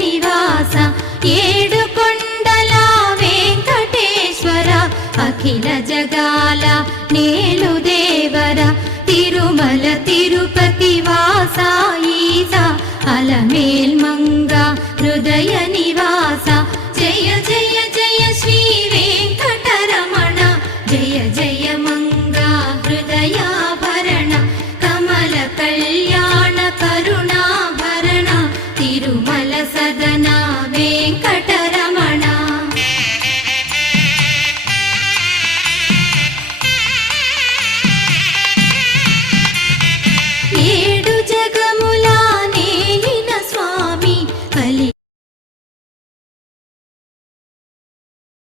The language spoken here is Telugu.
నివాస ఏడుకొండల వెంకటేశ్వర అఖిల జగాల నేలు దేవర తిరుమల తిరుపతి వాస ఈస అలమేల్మంగ హృదయ నివాస జయ జయ జయ శ్రీ వెంకటరమణ జయ జయ మంగ హృదయాభరణ కమల కళ్యాణ కరుణాభరణ తిరుమల సదనా